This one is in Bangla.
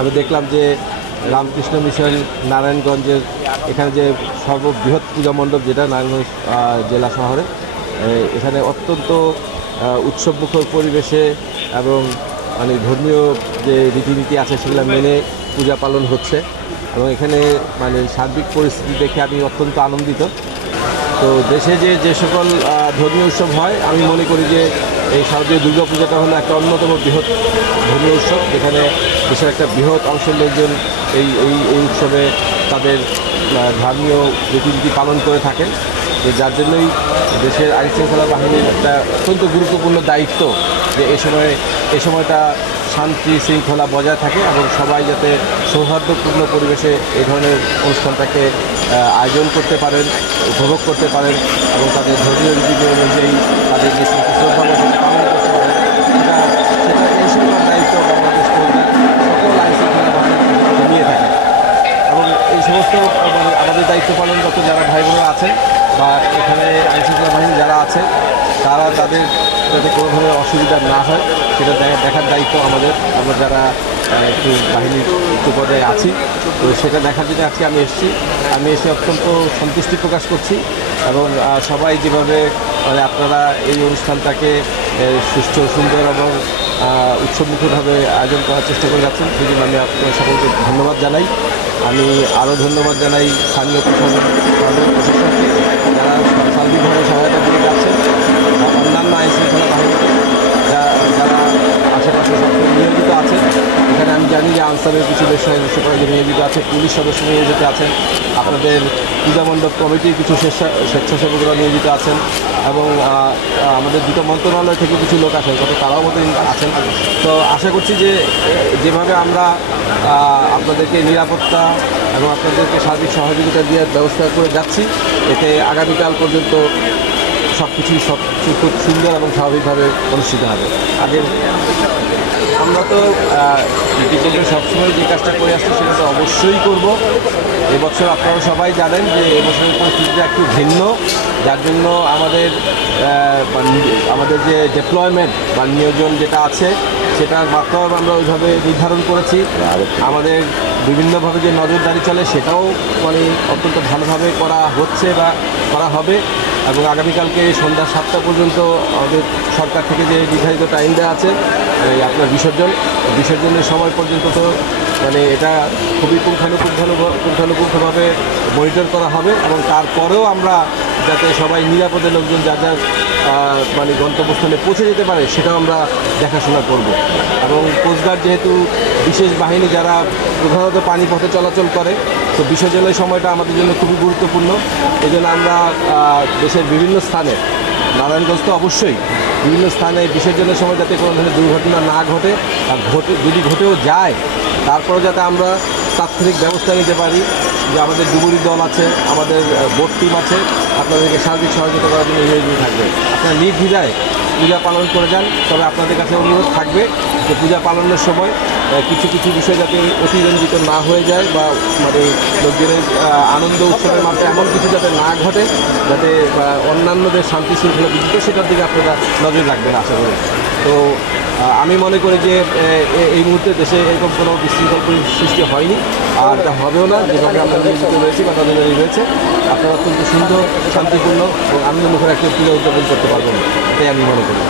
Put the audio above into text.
আমি দেখলাম যে রামকৃষ্ণ মিশন নারায়ণগঞ্জের এখানে যে সর্ববৃহৎ পূজা মণ্ডপ যেটা নারায়ণগঞ্জ জেলা শহরে এখানে অত্যন্ত উৎসবমুখর পরিবেশে এবং মানে ধর্মীয় যে রীতিনীতি আছে সেগুলো মেনে পূজা পালন হচ্ছে এবং এখানে মানে সার্বিক পরিস্থিতি দেখে আমি অত্যন্ত আনন্দিত। তো দেশে যে যে সকল ধর্মীয় উৎসব হয়, আমি মনে করি যে এই শারদীয় দুর্গা পূজাটা হলো একটা অন্যতম বৃহৎ ধর্মীয় উৎসব, যেখানে দেশের একটা বৃহৎ অংশের লোকজন এই এই এই উৎসবে তাদের ধর্মীয় রীতিনীতি পালন করে থাকেন। যে যার জন্যই দেশের আইন শৃঙ্খলা বাহিনীর একটা অত্যন্ত গুরুত্বপূর্ণ দায়িত্ব যে এই সময় এই সময়টা শান্তি শৃঙ্খলা বজায় থাকে এবং সবাই যাতে সৌহার্দ্যপূর্ণ পরিবেশে এই ধরনের অনুষ্ঠানটাকে আয়োজন করতে পারেন, উপভোগ করতে পারেন এবং তাদের ধর্মীয় রীতি অনুযায়ী তাদের যে শ্রদ্ধা পালন করতে পারেন। সেটা সেটা এই দায়িত্ব বাংলাদেশ সকল আইন শৃঙ্খলা নিয়ে থাকে। এবং এই সমস্ত আমাদের দায়িত্ব পালনরত যারা ভাই বোনেরা আছেন বা এখানে আইন শৃঙ্খলা বাহিনী যারা আছে, তারা তাদের যাতে কোনো ধরনের অসুবিধা না হয়, সেটা দেখার দায়িত্ব আমাদের। আমরা যারা একটু বাহিনীর উচ্চ পর্যায়ে আছি, তো সেটা দেখার জন্য আজকে আমি এসেছি। আমি এসে অত্যন্ত সন্তুষ্টি প্রকাশ করছি এবং সবাই যেভাবে মানে আপনারা এই অনুষ্ঠানটাকে সুষ্ঠু, সুন্দর এবং উৎসবমুখরভাবে আয়োজন করার চেষ্টা করে যাচ্ছেন জন্য আমি আপনার সকলকে ধন্যবাদ জানাই। আমি আরও ধন্যবাদ জানাই স্থানীয় প্রশাসন, প্রশাসনকে যারা সার্বিকভাবে সহায়তা দিয়ে যাচ্ছেন বা অন্যান্য আইন শৃঙ্খলা বাহিনীকে যা- যারা আশেপাশে সবসময় আছেন এখানে আমি জানি যে আনসারের কিছু সদস্য কয়েকজন নিয়োজিত আছে, পুলিশ সদস্য নিয়োজিত আছেন। আপনাদের পূজা মণ্ডপ কমিটির কিছু স্বেচ্ছা- স্বেচ্ছাসেবকরা নিয়োজিত আছেন এবং আমাদের দুটো মন্ত্রণালয় থেকে কিছু লোক আছেন কত তারাও মতো আছেন। তো আশা করছি যে, যেভাবে আমরা আপনাদেরকে নিরাপত্তা এবং আপনাদেরকে সার্বিক সহযোগিতা দিয়ে ব্যবস্থা করে যাচ্ছি, এতে আগামীকাল পর্যন্ত সব কিছুই সব খুব সুন্দর এবং স্বাভাবিকভাবে অনুষ্ঠিত হবে। আগের আমরা তো আহ, সবসময় যে কাজটা করে আসছি সেটা তো অবশ্যই করব। এবছর আপনারা সবাই জানেন যে এবছরের পরিস্থিতিটা একটু ভিন্ন। যার জন্য আমাদের আমাদের যে ডেপ্লয়মেন্ট বা নিয়োজন যেটা আছে সেটার মাত্রাও আমরা ওইভাবে নির্ধারণ করেছি। আমাদের বিভিন্নভাবে যে নজরদারি চলে সেটাও মানে অত্যন্ত ভালোভাবে করা হচ্ছে বা করা হবে। এবং আগামীকালকে সন্ধ্যা সাতটা পর্যন্ত আমাদের সরকার থেকে যে নির্ধারিত টাইম দেওয়া আছে, এই আপনার বিসর্জন, বিসর্জনের সময় পর্যন্ত তো মানে এটা খুবই পুঙ্খানুপুঙ্খানু পুঙ্খানুপুঙ্খভাবে মনিটর করা হবে এবং তারপরেও আমরা যাতে সবাই নিরাপদে লোকজন যার যার মানে গন্তব্যস্থলে পৌঁছে যেতে পারে, সেটাও আমরা দেখাশোনা করব। এবং কোস্টগার্ড যেহেতু বিশেষ বাহিনী যারা প্রধানত পানি পথে চলাচল করে, তো বিসর্জনের সময়টা আমাদের জন্য খুবই গুরুত্বপূর্ণ। এই জন্য আমরা দেশের বিভিন্ন স্থানে, নারায়ণগঞ্জ তো অবশ্যই, বিভিন্ন স্থানে বিসর্জনের সময় যাতে কোনো ধরনের দুর্ঘটনা না ঘটে, আর ঘটে, যদি ঘটেও যায় তারপরে যাতে আমরা তাৎক্ষণিক ব্যবস্থা নিতে পারি যে আমাদের ডুবুরি দল আছে, আমাদের বোট টিম আছে, আপনাদেরকে সার্বিক সহযোগিতা করার জন্য নিয়োজিত থাকবে। আপনারা নির্দ্বিধায় পূজা পালন করে যান, তবে আপনাদের কাছে অনুরোধ থাকবে যে পূজা পালনের সময় কিছু কিছু বিষয় যাতে অতিরঞ্জিত না হয়ে যায় বা মানে লোকজনের আনন্দ উৎসবের মাত্রা এমন কিছু যাতে না ঘটে, যাতে অন্যান্যদের শান্তি শৃঙ্খলা বিঘ্নিত সেটার দিকে আপনারা নজর রাখবেন, আশা করি। তো আমি মনে করি যে এই মুহূর্তে দেশে এরকম কোনো বিশৃঙ্খল সৃষ্টি হয়নি, আর এটা হবেও না যেভাবে আমরা নিয়োজিত রয়েছি বা তাদের রয়েছে। আপনারা অত্যন্ত সুন্দর, শান্তিপূর্ণ, এবং আনন্দমুখের একটা পূজা উদযাপন করতে পারবেন, এটাই আমি মনে করি।